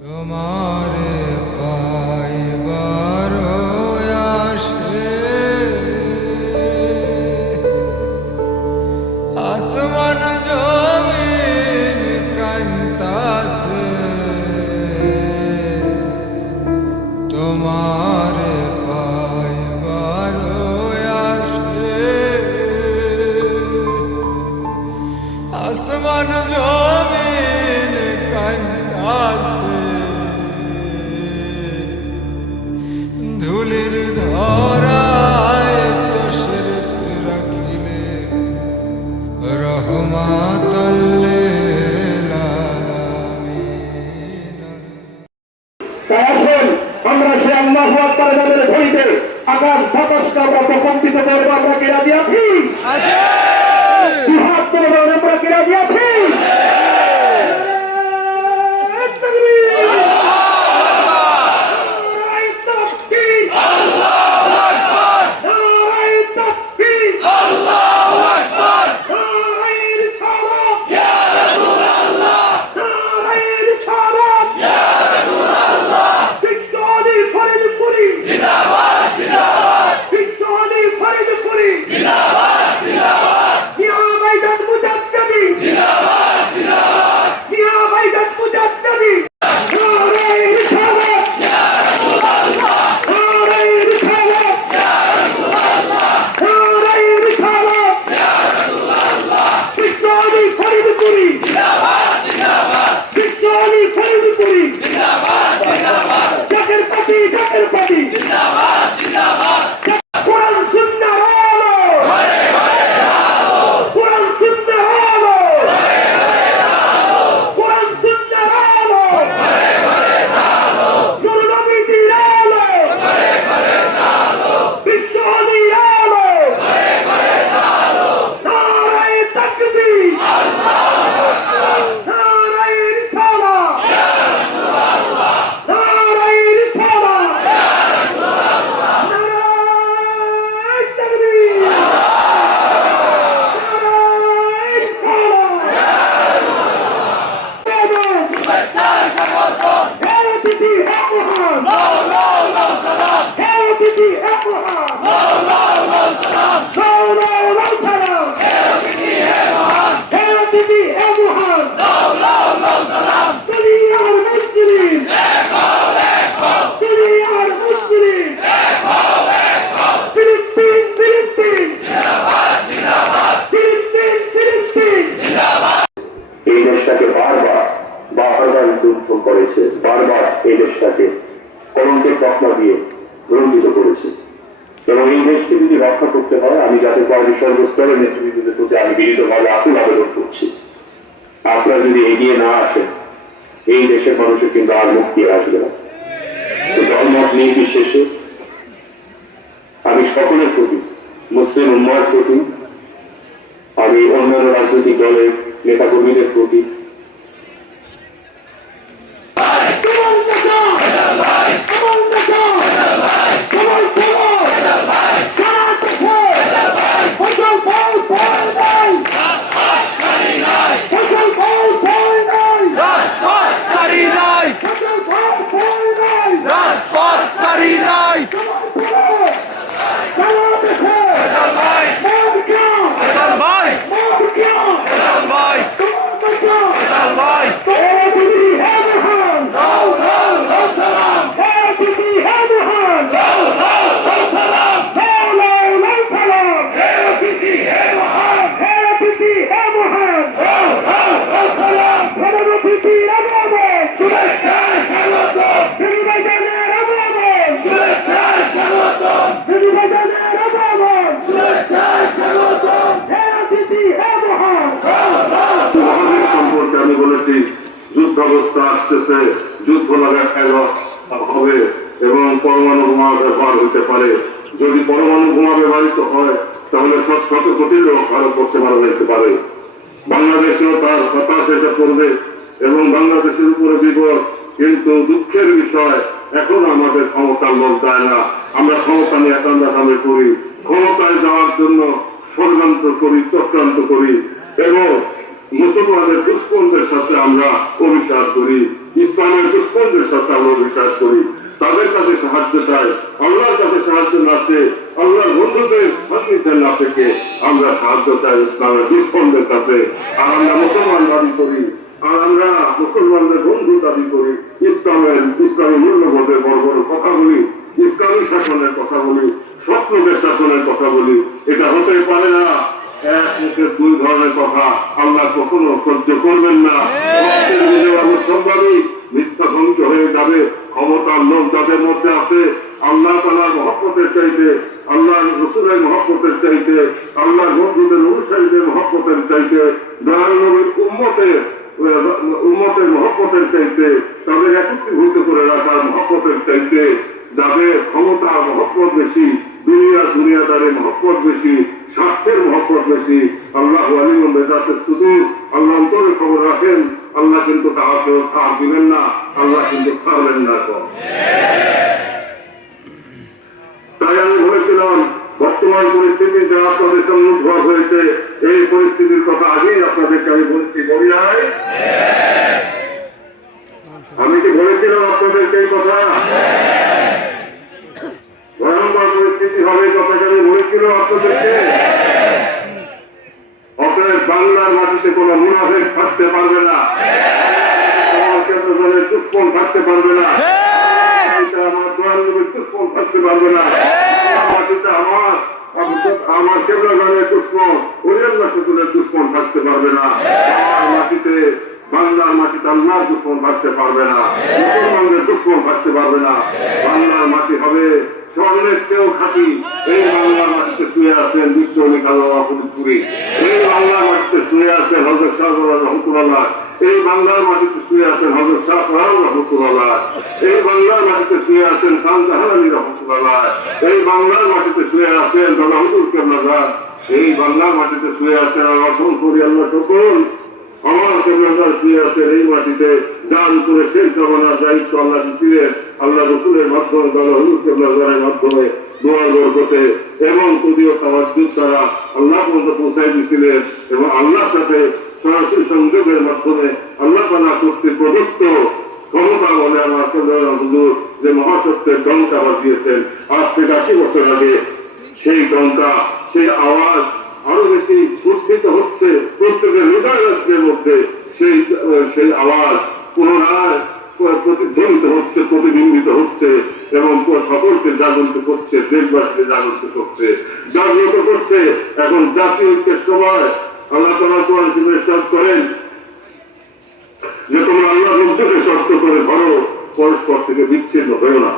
তোমারে পাইবার আসে আসমান জমিন কান্তাসে তোমারে পাইবার আসে আসমান জমিন কান্তাসে ধুলির ধরায় তশরিফ রাখিলে রহমাতাল লিল আলামিন। আসুন আমরা সে আল্লাহু আকবার নামের ধ্বনিতে আগাম ফটস্কার বা প্রকম্পিত করবো। আমরা কি রাজি আছি? দুহাত তুলে বলুন, আমরা কি রাজি আছি? করেছে বারবার এই দেশটাকে কলঙ্কের তকমা দিয়ে রঞ্জিত করেছে এবং এই দেশকে যদি রক্ষা করতে হয় আমি যাতে পার্টির সর্বস্তরের নেতৃবৃন্দদের প্রতি আমি বিনীতভাবে আকুল আবেদন করছি, আপনারা যদি এগিয়ে না আসেন এই দেশের মানুষের কিন্তু আর মুক্তি আসবে না। ধর্মমত নির্বিশেষে আমি সকলের প্রতি, মুসলিম উম্মার প্রতি, আমি অন্যান্য রাজনৈতিক দলের নেতাকর্মীদের প্রতি যুদ্ধাবস্থা আসতেছে, যুদ্ধ লাগানো হবে এবং পরমাণু বোমা ব্যবহার হতে পারে। যদি পরমাণু বোমা ব্যবহৃত হয় তাহলে শত কোটি লোক ভারতবর্ষে মারা যেতে পারে। বাংলাদেশেও তার হতাশ এসে পড়বে এবং বাংলাদেশের উপরে বিপদ। কিন্তু দুঃখের বিষয় এখন আমাদের ক্ষমতার লোক দেয় না। আমরা ক্ষমতা নিয়ে কান্দাকামি করি, ক্ষমতায় যাওয়ার জন্য ষড়যন্ত্র করি, চক্রান্ত করি এবং মুসলমানের দুশ্মনদের সাথে আমরা অভিশাপ করি। ইসলামের দুশ্মনদের সাথে আমরা বিশ্বাস করি, তাদের কাছে সাহায্য চাই, আল্লাহর কাছে সাহায্য না চেয়ে আল্লাহর বন্ধুদের সান্নিধ্যের না থেকে আমরা সাহায্য চাই ইসলামের দুশ্মনদের কাছে। আর আমরা মুসলমান দাবি করি, আর আমরা মুসলমানদের বন্ধু দাবি করি, ইসলামী মূল্যবোধের বড় বড় কথা বলি, ইসলামী শাসনের কথা বলি, স্বপ্নদের শাসনের কথা বলি। এটা হতে পারে না এক মুখের দুই ধরনের কথা। আল্লাহ কখনো সহ্য করবেন না। অবশ্যম্ভাবী মিথ্যা ধ্বংস হয়ে যাবে। ক্ষমতার লোক যাদের মধ্যে আছে, আল্লাহ তাআলার মহব্বতের চাইতে, আল্লাহ রসুলের মহব্বতের চাইতে, আল্লাহর বন্ধুদের অনুসারীদের মহব্বতের চাইতে, দয়াল নবীর উম্মতের মহব্বতের চাইতে, তাদের একত্রীভূত করে রাখার মহব্বতের চাইতে, যাদের ক্ষমতার মহব্বত বেশি, দুনিয়াদারের মহব্বত বেশি, স্বার্থের মহব্বত বেশি, আল্লাহ আলিম বেজাতের শুধু আল্লাহ অন্তরে খবর রাখেন। আল্লাহ কিন্তু তাহাকেও ছাড় দিবেন না, আল্লাহ কিন্তু ছাড়বেন না। তাই আমি বলেছিলাম বর্তমান পরিস্থিতি যা আপনাদের সামনে উদ্ভব হয়েছে, এই পরিস্থিতির কথা আগেই আপনাদেরকে আমি বলছি, বলি নাই? আমি কি বলেছিলাম আপনাদেরকে এই কথা? ভয়ঙ্কর পরিস্থিতি হবে, কথাটা আমি বলেছিলাম আপনাদেরকে। অতএব বাংলার মাটিতে কোন মুনাফিক থাকতে পারবে না, দুশ্মন থাকতে পারবে না, আমার দয়ালুর দুশ্মন থাকতে পারবে না। মাটিতে আমার কেবলাগানের দুশ্মন, ওরিয়াল্লাহ সেতুলের দুশ্মন থাকতে পারবে না। আমার মাটিতে, বাংলার মাটিতে আল্লাহর দুশ্মন থাকতে পারবে না, মুসলমানদের দুশ্মন থাকতে পারবে না। বাংলার মাটি হবে স্বর্ণের চেয়েও খাঁটি। এই বাংলার মাটিতে শুয়ে আছেন বিশ্বনবী আল্লাহ ফরিদপুরি, এই বাংলার মাটিতে শুয়ে আছেন হযরত শাহজালাল রহমাতুল্লাহ, এই বাংলার মাটিতে শুয়ে আছেন হযরত শাহ ফরান রহমাতুল্লাহ, এই বাংলার মাটিতে শুয়ে আছেন খান জাহান আলী রহমাতুল্লাহ, এই বাংলার মাটিতে শুয়ে আছেন দাদা হুজুর কেবলাগান, এই বাংলার মাটিতে শুয়ে আছেন আমার ফোনপুরি আল্লাহ সকল আমার কেবলাগান শুয়ে আছেন এই মাটিতে, যার উপরে শেষ জমানার দায়িত্ব আল্লাহ দিয়েছিলেন আল্লাহ রসুলের মাধ্যমে, দাদা হুজুর কেবলাগানের মাধ্যমে দোয়া বরকতে এবং তদীয় তাওয়াজ্জুদ দ্বারা আল্লাহ পর্যন্ত পৌঁছাই দিয়েছিলেন। এবং আল্লাহর সাথে সরাসরি সংযোগের মাধ্যমে আল্লাহ তাআলা কর্তৃক প্রদত্ত ক্ষমতা বলে আমার হুজুর যে মহাসত্যের ডঙ্কা বাজিয়েছেন আজ থেকে 80 বছর আগে, সেই ডঙ্কা, সেই আওয়াজ আরো বেশি উত্থিত হচ্ছে প্রত্যেকের হৃদয় রাজ্যের মধ্যে। সেই আওয়াজ পুনরায় প্রতিধ্বনিত হচ্ছে, প্রতিবিম্বিত হচ্ছে এবং সকলকে জাগরিত করছে, দেশবাসীকে জাগরিত করছে, জাগ্রত করছে। এখন জাতীয় ঐক্যের সময় আল্লাহ তাআলা কোরআন শরীফে ইরশাদ করেন যে তোমরা আল্লাহর রজ্জুকে শক্ত করে ধরো, পরস্পর থেকে বিচ্ছিন্ন হয়ো না।